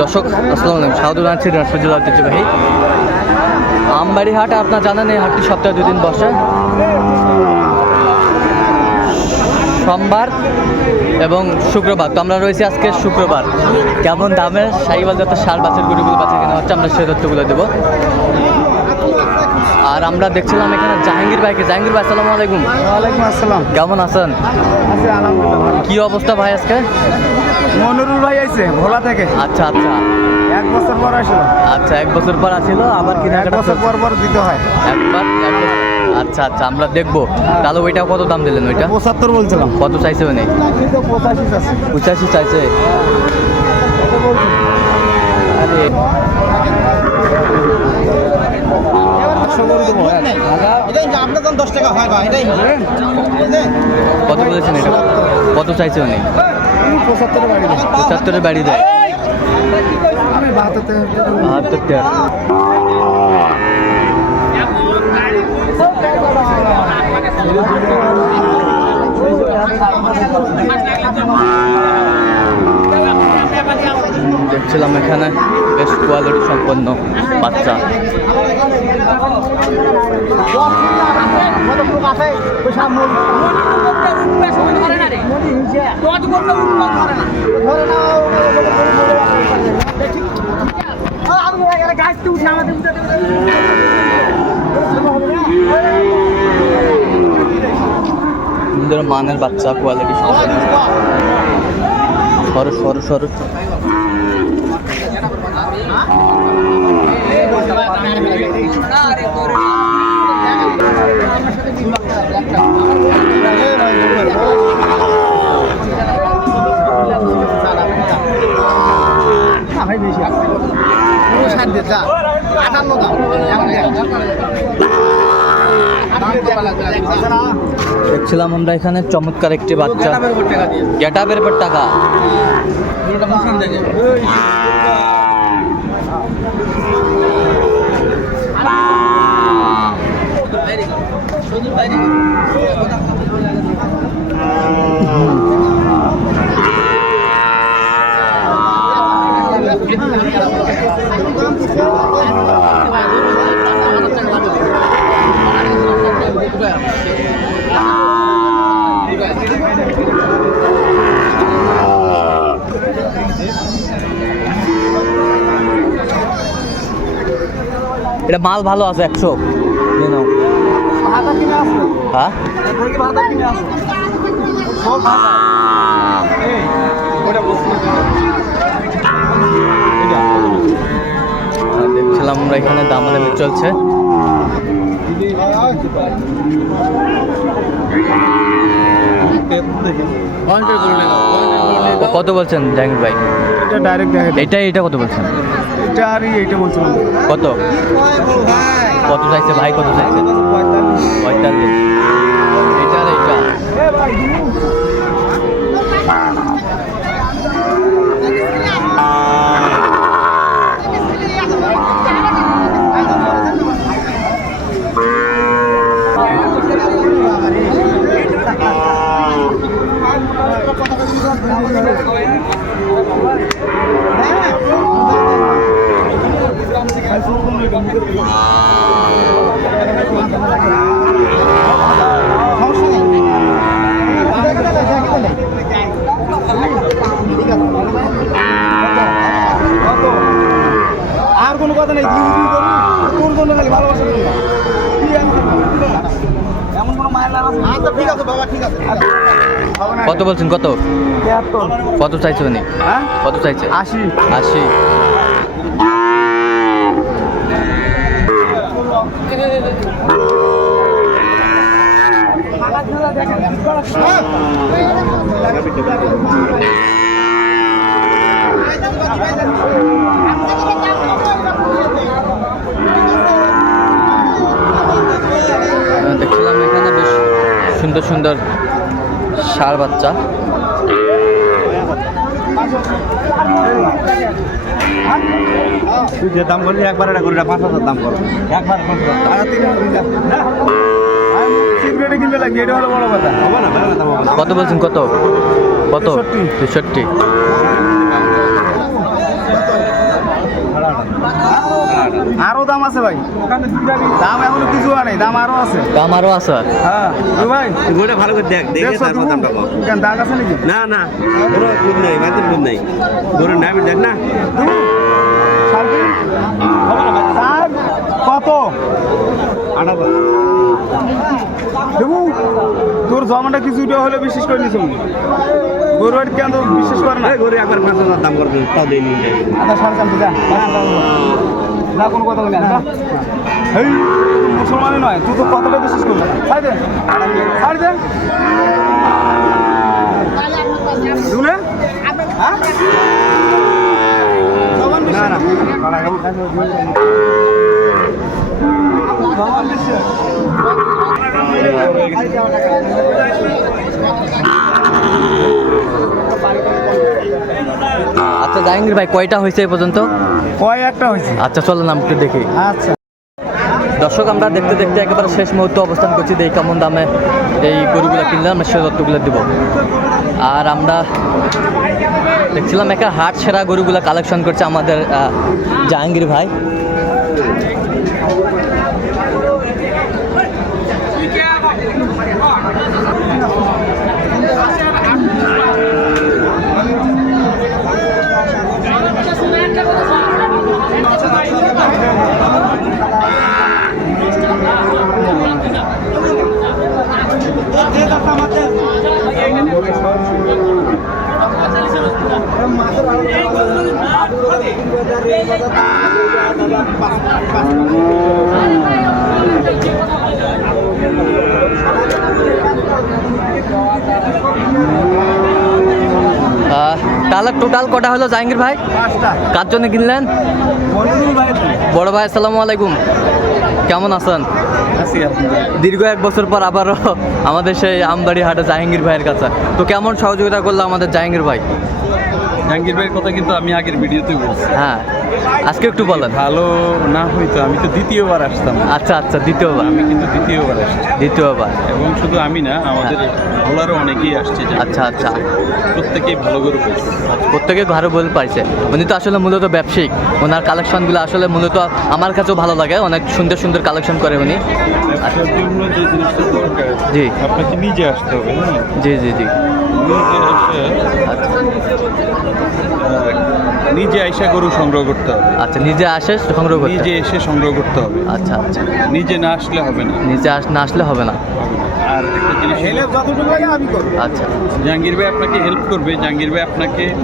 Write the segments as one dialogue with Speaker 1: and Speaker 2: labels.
Speaker 1: দর্শক, আসসালামু আলাইকুম। সাউদুল রাজশাহী ঐতিহ্যবাহী আমবাড়ি হাট আপনার জানেন এই হাটটি সপ্তাহে দুদিন বসে। সোমবার এবং শুক্রবার। তো আমরা রয়েছি আজকে শুক্রবার। কেমন দামে সাইবাল যত সার, বাছের গুড়িগুলো বাচ্চা কেনা হচ্ছে, আমরা সেই তথ্যগুলো দেবো। আর আমরা দেখছিলাম এখানে জাহাঙ্গীর ভাইকে। জাহাঙ্গীর ভাই আসসালামু আলাইকুম।
Speaker 2: ওয়ালাইকুম আসসালাম।
Speaker 1: কেমন আছেন? কি অবস্থা ভাই আজকে?
Speaker 2: মনিরুল ভাই আইছে ভোলা থেকে।
Speaker 1: আচ্ছা আচ্ছা।
Speaker 2: এক বছর পর আসলো।
Speaker 1: আচ্ছা এক বছর পর আছিল আবার
Speaker 2: এক
Speaker 1: কেনাকাটা
Speaker 2: বছর পর পর দিতে হয়।
Speaker 1: একবার আচ্ছা আচ্ছা আমরা দেখব। তাহলে ওইটা কত দাম দিলেন ওইটা?
Speaker 2: পঁচাত্তর বলছিলাম।
Speaker 1: কত চাইছে
Speaker 2: পঁচাশি আছে
Speaker 1: পঁচাশি চাইছে? আরে
Speaker 2: আপনার দাম দশ টাকা হয় এটাই।
Speaker 1: কত বলেছেন এটা? কত চাইছে উনি?
Speaker 2: পঁচাত্তরে বাড়ি।
Speaker 1: পঁচাত্তরের বাড়ি দেয়।
Speaker 2: আমি বাহাত্তর
Speaker 1: বাহাত্তর টাকা দেখছিলাম এখানে। বেশ কোয়ালিটি সম্পন্ন বাচ্চা। সুন্দর মানের বাচ্চা কোয়ালিটি সম্পন্ন। সরু সরু সরু
Speaker 2: ভাই বেশি ষাট দিয়ে যা আটান্ন
Speaker 1: দেখছিলাম আমরা এখানে চমৎকার একটি বাচ্চা। গেটাপের পর টাকা। এটা মাল ভালো আছে একশো। হ্যাঁ? দেখছিলাম আমরা এখানে চলছে। কত বলছেন জাহাঙ্গীর ভাই?
Speaker 2: এটা ডাইরেক্ট
Speaker 1: এটা এটা কত বলছেন?
Speaker 2: এটা বলছিলাম
Speaker 1: কত? কত চাইছে ভাই? কত চাইছে? পঁয়তাল্লিশ। আর
Speaker 2: কোনো কথা নেই কোন কোন খালি ভালোবাসা? এমন কোনো মায়ের আচ্ছা ঠিক আছে বাবা ঠিক আছে। না
Speaker 1: কত বলছেন কত? কত চাইছে উনি?
Speaker 2: হ্যাঁ?
Speaker 1: কত চাইছে
Speaker 2: আশি।
Speaker 1: আশি। দেখছিলাম এখানে বেশ সুন্দর সুন্দর ষাঁড় বাচ্চা।
Speaker 3: তুই যে দাম করলি একবার এটা করি পাঁচ হাজার দাম কর। একবার পাঁচ হাজার।
Speaker 2: কত কত? হাজার দিলাম। আমি সিগারেটে কিনবে লাগবে এটা হলো বড় কথা
Speaker 3: হবে না বেড়ে দাম হবে না
Speaker 1: কত বলছেন কত কত
Speaker 2: তেষট্টি।
Speaker 1: তেষট্টি
Speaker 2: দাম আছে ভাই। দাম এখনও কিছু আর নেই দাম আরও আছে।
Speaker 1: দাম আরও আছে।
Speaker 2: হ্যাঁ ভাই
Speaker 3: গরুটা ভালো করে দেখ দেখে তারপর? দামটা বল
Speaker 2: কেন দাগ আছে নাকি?
Speaker 3: না না কোনো দুধ নেই মাছের দুধ নেই। গরুর নামই দেখ না?
Speaker 2: কত? দেবু তোর জমাটা কিছু হলে বিশ্বাস করে নিস গরু বাড়ি কেন বিশ্বাস করে না।
Speaker 3: গরু একবার পাঁচ হাজার দাম করবে তাও দিয়ে নিন
Speaker 2: আচ্ছা সাড়ে চারটে যা না কোনো কথা বলি না এই মুসলমানই নয় তুই তো কতটা বিশ্বাস করলি। ছাড় দে ছাড় দে। শুনে হ্যাঁ?
Speaker 3: না না।
Speaker 2: জমান বিশ্বাস
Speaker 1: আচ্ছা জাহাঙ্গীর ভাই কয়টা হয়েছে এই পর্যন্ত?
Speaker 2: কয় একটা হয়েছে?
Speaker 1: আচ্ছা চলো নাম একটু দেখি।
Speaker 2: আচ্ছা।
Speaker 1: দর্শক আমরা দেখতে দেখতে একেবারে শেষ মুহূর্তে অবস্থান করছি দেখি কেমন দামে এই গরুগুলো কিনলে আমরা সে তত্ত্বগুলো দিব। আর আমরা দেখছিলাম একটা হাট সেরা গরুগুলো কালেকশন করছে আমাদের জাহাঙ্গীর ভাই। তাহলে টোটাল কটা হলো জাহাঙ্গীর ভাই? কার জন্য কিনলেন? বড় ভাই আসসালামু আলাইকুম। কেমন আছেন? দীর্ঘ এক বছর পর আবারও আমাদের সেই আমবাড়ি হাটে জাহাঙ্গীর ভাইয়ের কাছে। তো কেমন সহযোগিতা করল আমাদের জাহাঙ্গীর ভাই?
Speaker 4: জাহাঙ্গীর ভাইয়ের কথা কিন্তু আমি আগের ভিডিওতে বলছি।
Speaker 1: হ্যাঁ। আজকে একটু বলেন।
Speaker 4: ভালো না হইতো আমি তো দ্বিতীয়বার আসতাম।
Speaker 1: আচ্ছা আচ্ছা দ্বিতীয়বার।
Speaker 4: আমি কিন্তু দ্বিতীয়বার আসছি।
Speaker 1: দ্বিতীয়বার।
Speaker 4: এবং শুধু আমি না আমাদের বলারও অনেকেই আসছে
Speaker 1: আচ্ছা আচ্ছা।
Speaker 4: প্রত্যেকেই ভালো করে পেয়েছে
Speaker 1: প্রত্যেকে ভালো বলে পাইছে। উনি তো আসলে মূলত ব্যবসায়িক। ওনার কালেকশনগুলো আসলে মূলত আমার কাছেও ভালো লাগে। অনেক সুন্দর সুন্দর কালেকশন করে উনি। জি।
Speaker 4: আপনাকে নিজে আসতে হবে হ্যাঁ?
Speaker 1: জি জি জি। আচ্ছা।
Speaker 4: নিজে আইসা গরু সংগ্রহ করতে হবে।
Speaker 1: আচ্ছা নিজে আসে সংগ্রহ করতে
Speaker 4: নিজে এসে সংগ্রহ করতে হবে।
Speaker 1: আচ্ছা আচ্ছা।
Speaker 4: নিজে না আসলে হবে না।
Speaker 1: নিজে আস না আসলে হবে না।
Speaker 4: আর একটা জিনিস হলো,
Speaker 2: হেলে যতটুকু লাগে আমি করব।
Speaker 1: আচ্ছা।
Speaker 4: জাহাঙ্গীর ভাই আপনাকে হেল্প করবে। জাহাঙ্গীর ভাই আপনাকে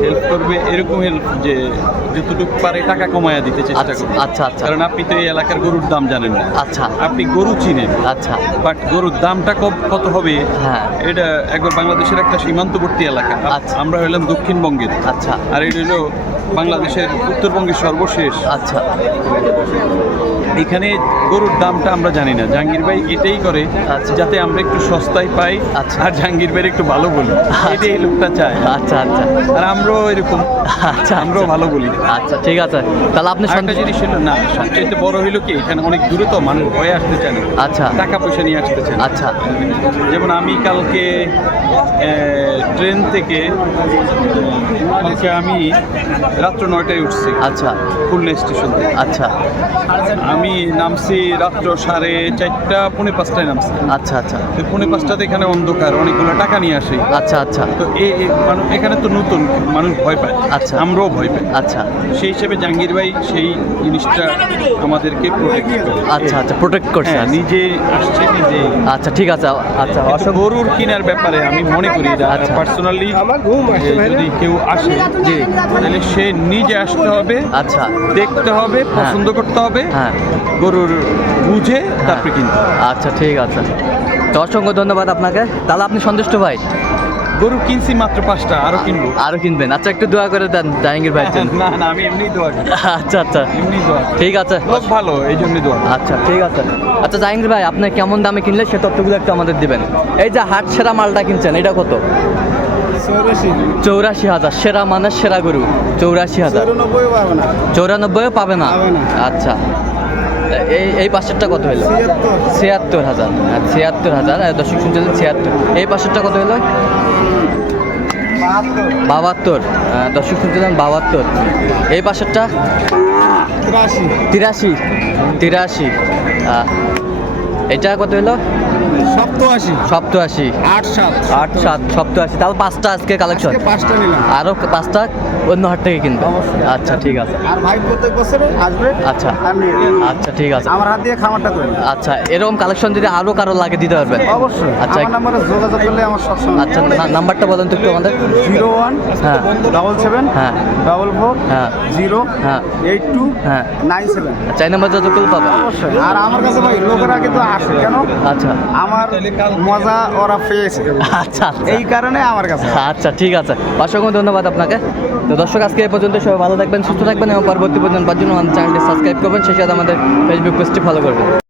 Speaker 4: হেল্প করবে। এরকম হেল্প যে যতটুকু পারে টাকা কমায়া দিতে চেষ্টা
Speaker 1: আচ্ছা
Speaker 4: করবে।
Speaker 1: আচ্ছা আচ্ছা।
Speaker 4: কারণ আপনি তো এই এলাকার গরুর দাম জানেন না।
Speaker 1: আচ্ছা।
Speaker 4: আপনি গরু চিনেন।
Speaker 1: আচ্ছা।
Speaker 4: বাট গরুর দামটা কত হবে?
Speaker 1: হ্যাঁ।
Speaker 4: এটা একবার বাংলাদেশের একটা সীমান্তবর্তী এলাকা।
Speaker 1: আচ্ছা।
Speaker 4: আমরা হইলাম দক্ষিণবঙ্গের।
Speaker 1: আচ্ছা।
Speaker 4: আর এটা হলো বাংলাদেশের উত্তরবঙ্গের সর্বশেষ।
Speaker 1: আচ্ছা।
Speaker 4: এখানে গরুর দামটা আমরা জানি না। জাহাঙ্গীর ভাই এটাই করে
Speaker 1: আচ্ছা।
Speaker 4: যাতে আমরা একটু সস্তায় পাই
Speaker 1: আচ্ছা।
Speaker 4: আর জাহাঙ্গীর ভাই একটু ভালো বলি। এটাই এই লোকটা চায়।
Speaker 1: আচ্ছা আচ্ছা।
Speaker 4: আর আমরাও এরকম।
Speaker 1: আচ্ছা
Speaker 4: আমরাও ভালো বলি।
Speaker 1: আচ্ছা ঠিক আছে। তাহলে আপনি
Speaker 4: একটা জিনিস হলো না সবচেয়ে বড় হইল কি এখানে অনেক দূরে তো মানুষ ভয়ে আসতে চান
Speaker 1: আচ্ছা।
Speaker 4: টাকা পয়সা নিয়ে আসতে চায় না।
Speaker 1: আচ্ছা।
Speaker 4: যেমন আমি কালকে ট্রেন থেকে কালকে আমি রাত্র নয়টায় উঠছি।
Speaker 1: আচ্ছা।
Speaker 4: খুলনা স্টেশন থেকে।
Speaker 1: আচ্ছা।
Speaker 4: আমি নামছি রাত্র সাড়ে চারটা পৌনে পাঁচটায় নামছি।
Speaker 1: আচ্ছা আচ্ছা।
Speaker 4: তো পৌনে পাঁচটাতে এখানে অন্ধকার অনেকগুলো টাকা নিয়ে আসে।
Speaker 1: আচ্ছা আচ্ছা।
Speaker 4: তো এই এখানে তো নতুন মানুষ ভয় পায়।
Speaker 1: আচ্ছা।
Speaker 4: আমরাও ভয় পাই।
Speaker 1: আচ্ছা।
Speaker 4: সেই হিসেবে জাহাঙ্গীর ভাই সেই জিনিসটা আমাদেরকে প্রোটেক্ট করে
Speaker 1: আচ্ছা আচ্ছা প্রোটেক্ট করছে
Speaker 4: হ্যাঁ, নিজে আসছে নিজে।
Speaker 1: আচ্ছা ঠিক আছে আচ্ছা।
Speaker 4: কিন্তু গরুর কেনার ব্যাপারে আমি মনে করি
Speaker 1: আচ্ছা।
Speaker 4: পার্সোনালি
Speaker 2: আমার ঘুম আসছে ভাই।
Speaker 4: যদি কেউ আসে
Speaker 1: জি
Speaker 4: তাহলে সে নিজে আসতে হবে
Speaker 1: আচ্ছা।
Speaker 4: দেখতে হবে পছন্দ করতে হবে
Speaker 1: হ্যাঁ।
Speaker 4: গরুর বুঝে তারপরে
Speaker 1: হ্যাঁ।
Speaker 4: কিনতে
Speaker 1: আচ্ছা ঠিক আছে। তো অসংখ্য ধন্যবাদ আপনাকে। তাহলে আপনি সন্তুষ্ট ভাই?
Speaker 4: গরু কিনছি মাত্র পাঁচটা আরও কিনবো।
Speaker 1: আরও কিনবেন। আচ্ছা একটু দোয়া করে দেন জাহাঙ্গীর জন্য।
Speaker 4: না না আমি এমনি দোয়া করি।
Speaker 1: আচ্ছা আচ্ছা।
Speaker 4: এমনি দোয়া
Speaker 1: ঠিক আছে।
Speaker 4: লোক ভালো এই জন্যই দোয়া
Speaker 1: আচ্ছা ঠিক আছে। আচ্ছা জাহাঙ্গীর ভাই আপনি কেমন দামে কিনলে সে তথ্যগুলো একটু আমাদের দিবেন। এই যে হাট সেরা মালটা কিনছেন এটা কত?
Speaker 2: চৌরাশি।
Speaker 1: হাজার সেরা মানে সেরা গরু চৌরাশি হাজার।
Speaker 2: চৌরানব্বই পাবে না।
Speaker 1: চৌরানব্বইও পাবে না? আচ্ছা। এই এই পাশেরটা কত হলো
Speaker 2: ছিয়াত্তর।
Speaker 1: হাজার। ছিয়াত্তর হাজার। আর দর্শক শুনছিলেন ছিয়াত্তর। এই পাশেরটা কত হলো বাহাত্তর। আহ, দর্শক শুনছিলেন বাহাত্তর। এই পাশেরটা?
Speaker 2: তিরাশি।
Speaker 1: তিরাশি। তিরাশি। এটা কত হলো?
Speaker 2: সপ্তআশি।
Speaker 1: সপ্তআশি।
Speaker 2: আট সাত।
Speaker 1: আট সাত সপ্তআশি। তাহলে পাঁচটা আজকে কালেকশন
Speaker 2: পাঁচটা নিলাম।
Speaker 1: আরও পাঁচটা অন্য হাট থেকে কিনবে। আচ্ছা ঠিক আছে।
Speaker 2: আর ভাই প্রত্যেক বছরে আসবে?
Speaker 1: আচ্ছা। আচ্ছা ঠিক আছে।
Speaker 2: আমার হাত দিয়ে খামারটা নেবে।
Speaker 1: আচ্ছা এরকম কালেকশন যদি আরও কারও লাগে দিতে পারবেন
Speaker 2: অবশ্যই।
Speaker 1: আচ্ছা
Speaker 2: আমার নাম্বারে যোগাযোগ করলে আমার সবসময়
Speaker 1: আচ্ছা নাম্বারটা বলেন তো একটু আমাদের।
Speaker 2: জিরো ওয়ান
Speaker 1: হ্যাঁ।
Speaker 2: ডবল সেভেন
Speaker 1: হ্যাঁ।
Speaker 2: ডবল ফোর
Speaker 1: হ্যাঁ।
Speaker 2: জিরো
Speaker 1: হ্যাঁ।
Speaker 2: এইট টু
Speaker 1: হ্যাঁ।
Speaker 2: Nine seven.
Speaker 1: আচ্ছা এই নাম্বার যত করলে পাবেন
Speaker 2: অবশ্যই। আর আমার কাছে ভাই লোকেরা কিন্তু আসে কেন?
Speaker 1: আচ্ছা।
Speaker 2: আমার মজা ওরা পেয়েছে।
Speaker 1: আচ্ছা আচ্ছা।
Speaker 2: এই কারণে আমার কাছে।
Speaker 1: আচ্ছা ঠিক আছে। অসংখ্য ধন্যবাদ আপনাকে। তো দর্শক আজকে এই পর্যন্ত সবাই ভালো থাকবেন সুস্থ থাকবেন এবং পরবর্তী পর্যন্ত পাওয়ার জন্য আমাদের চ্যানেলটি সাবস্ক্রাইব করবেন। সেই সাথে আমাদের ফেসবুক পেজটি ফলো করবেন।